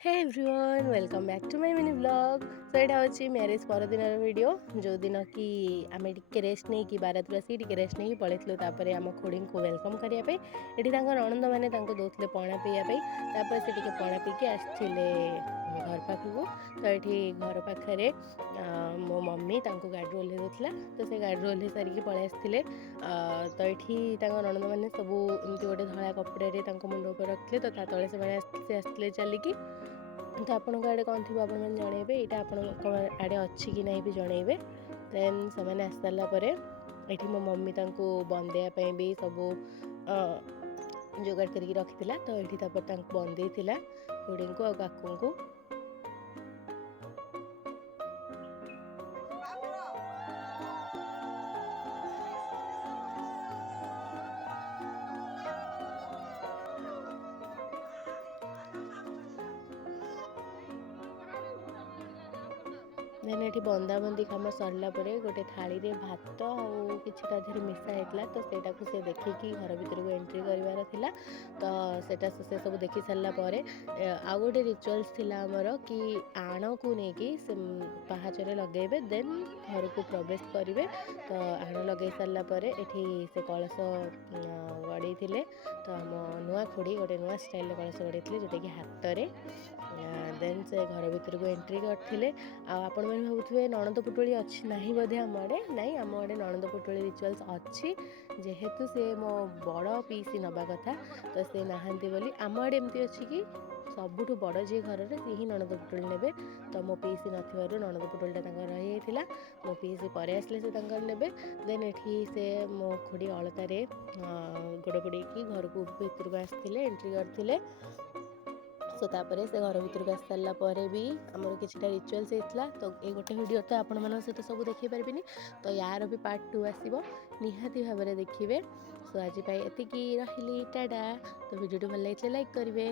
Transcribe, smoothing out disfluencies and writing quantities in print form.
Hey everyone welcome back to my mini blog. So यहाँ अच्छी marriage पर दिन वीडियो जो दिन कि आम टे रेस्ट नहीं कि बारात आसी टे रेस्ट नहीं पलैलु आम खोड़ी को वेलकम करने ये नणंद मैंने दौले पणा पीवाई से टे पणा पीके आसते घर पाखक। तो ये घर पाखे मो मम्मी गाड़ी ओह्ल दूसरा तो से गाड़ी ओह्ल सारिकी पलि आसते। तो ये नणंद मैंने सब एमती गोटे धला कपड़े मुंड उपर रखते तो तले से आसते चलिकी। तो आपण आड़े कौन थी आप जनइबे यहाँ आपण आड़े अच्छी कि नहीं भी जनइबे। देन से आस सारापर ये मो मम्मी बंदेवाई भी सब जोगाड़ कर रखी तो ये बंदे खुड़ी को काकू को। देन ये बंदाबंदी कम सरला गोटे थाली रे भात आउ कि मिसा होता तो सेटा को से देखिकी घर भर को एंट्री करार था। तो सेटा से सब देखी सारापर आउ गोटे रिचुअल्स थिला आमर कि आण को लेकिन पहाचरे लगेबे देन घर को प्रवेश करेंगे। तो आण लगे सारापर ये से कलश गड़े तो आम नुआ खोड़ी गोटे नुआ स्टाइल कलश गड़े जोटा कि हाथ में देन से घर भर को एंट्री करते। आपण मैंने भावुए नणंद पुटुली अच्छी नहीं बोधे आम आड़े नाई आम आड़े नणंद पुटुली रिचुअल्स अच्छी जेहेतु से मो बड़ पीसी नवा कथा तो से नहांती बोली आम आड़े एमती अच्छी कि सबुठु बड़ जी घर में सी ही नणंद पुटुली ने। तो मो पीसी नथिबारु नणंद पुटुलीटा रही जाइथिला मो पीसी पर आसले से नेबे। देन एठी से मो खुड़ी अलतारे गोड़ पड़ेकी घर को भीतर को आसते एंट्री करते। सो तापर से घर भर को आस सारापर भी आमर कि रिचुअल्स होता तो ये गोटे वीडियो तो आपण मान सहित सब देखी पारे तो यार भी पार्ट 2 आसो निहाती भाव में देखिए। सो आज एति रही टाटा। तो वीडियो भल लगे लाइक करेंगे।